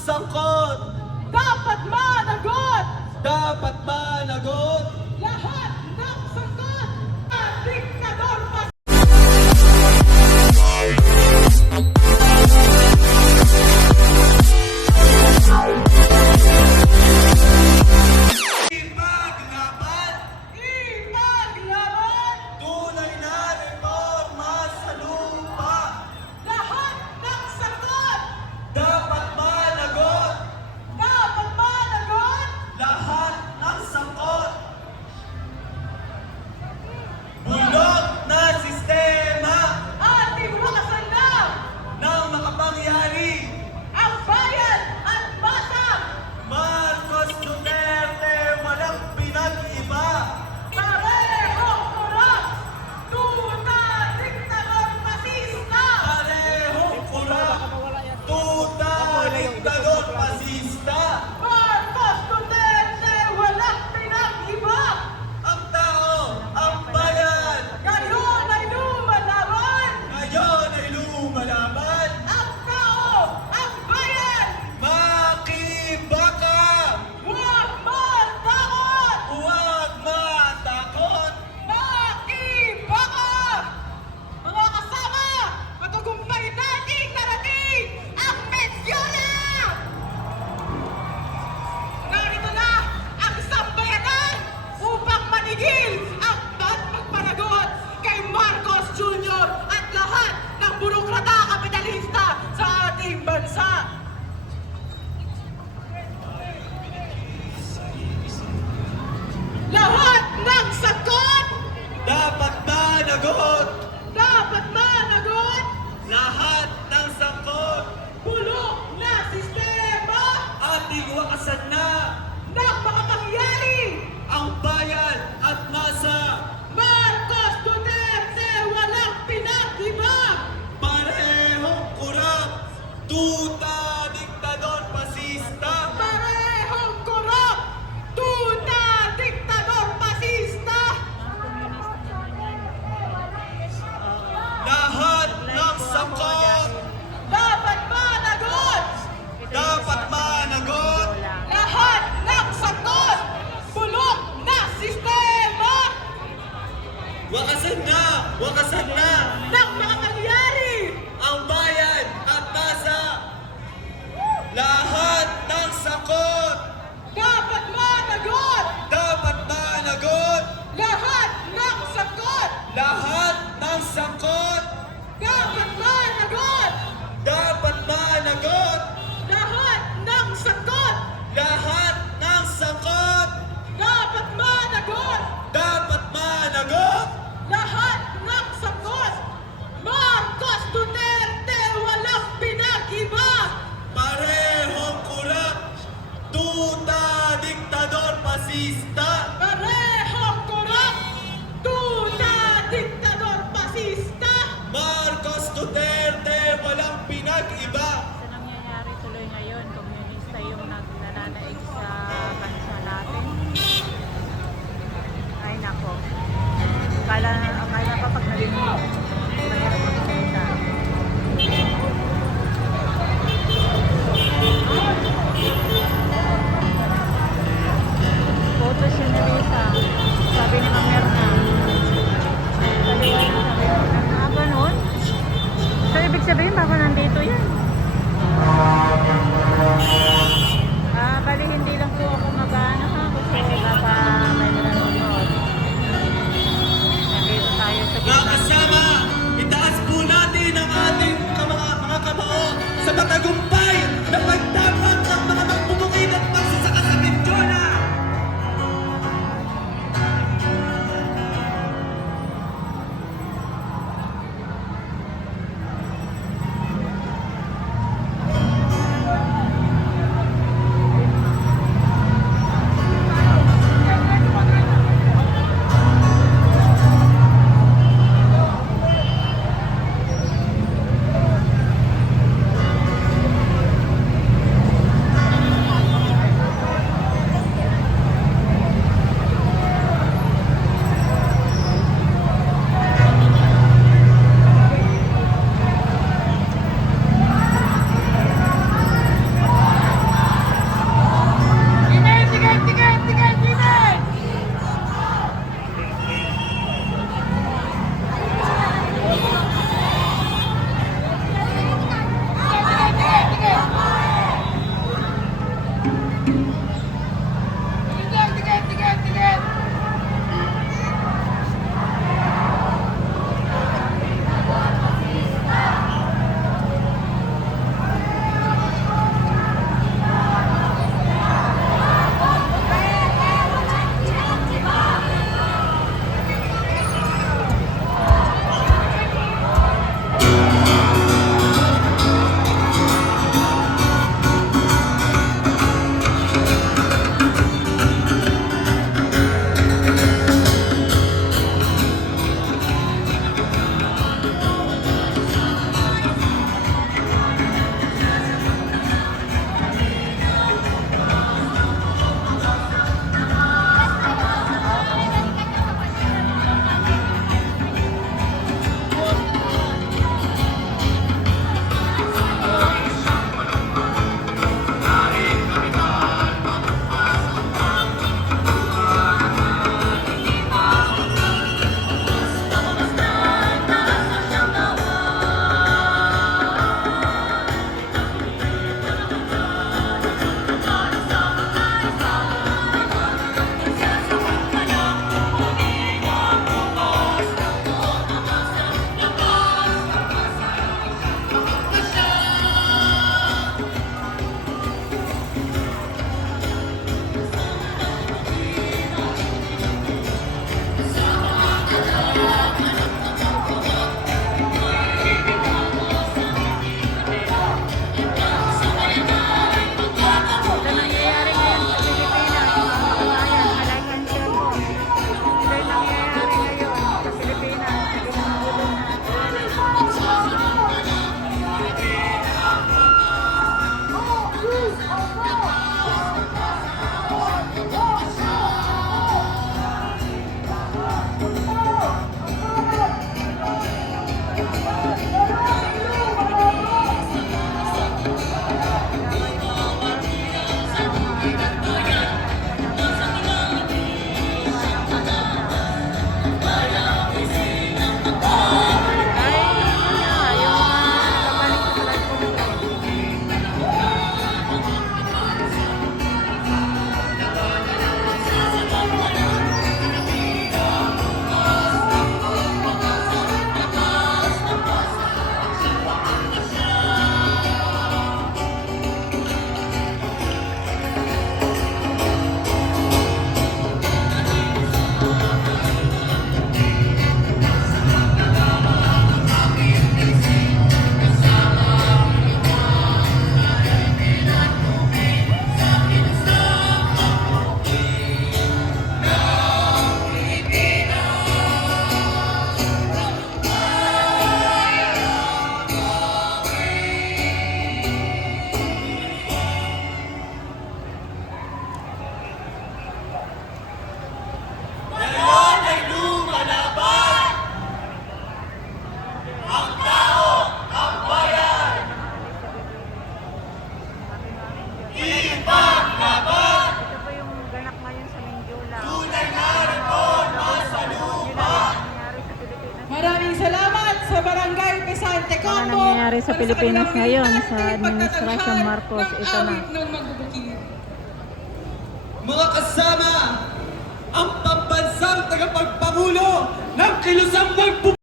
sangkot. Dapat managot. Dapat managot. Lahat ng sangkot. Diktador pa. Ipaglaban. Ipaglaban. Tunay na reforma sa lupa. Lahat ng sangkot. Dapat managot. Dapat managot. Lahat ng sangkot. Bulok na sistema Ating wakasan na ng makapangyari. ang bayan at masa. Marcos Duterte, walang pinag-iba. Parehong kurap. Tuta, diktador, pasista. Parehong kurap. Tuta, diktador, pasista. Marcos Duterte, walang pinag-iba. Ang tao, ang bayan, Ngayon ay lumalaban. ngayon ay lumalaban. Ang tao, ang bayan, Makibaka, huwag matakot. huwag matakot. Makibaka. Mga kasama, matagumpay nating narating ang Mesyona. Narito na ang isang bayanan upang manigil ang magpanagot kay Marcos Jr. at lahat ng burokrata kapitalista sa ating bansa. Lahat ng sagot Dapat managot. dapat managot. Lahat ng sangkot. Bulok na sistema Ating wakasan na ng makapangyari. ang bayan at masa. Marcos Duterte, walang pinag-iba. Parehong kurap. Tuta, diktador, pasista. Parehong korap. Tuta, diktador, pasista. Lahat ng sangkot. Dapat managot. Dapat managot. Lahat ng sagot. Bulok na sistema Wakasan na. Wakasan na. ng makapangyari. Ang bayan at masa. Lahat ng sangkot. Dapat managot. Dapat managot. Lahat ng sagot. Lahat ng sangkot. Dapat managot. Dapat managot. Lahat ng sagot. Lahat ng sangkot. Dapat managot. Dapat managot. Lahat ng sagot. Marcos Duterte, walang pinag-iba. Parehong kurap. Tuta, diktador, pasista. Parehong korap. Tuta, diktador, pasista. Marcos Duterte, walang pinag-iba. Sa nangyayari tuloy ngayon, komunista yung nananaig sa bansa natin. Ay nako. Akala pa pag narinig mo, mahirap magsalita. Photosynthesis Duterte Mga combo. nangyayari sa Para Pilipinas kanilang ngayon militante sa Administrasyong pagtatanghal, Marcos, ang ito na. awit ng magbubuking. Mga kasama, ang pambansang tagapagpangulo ng kilusang magbubuking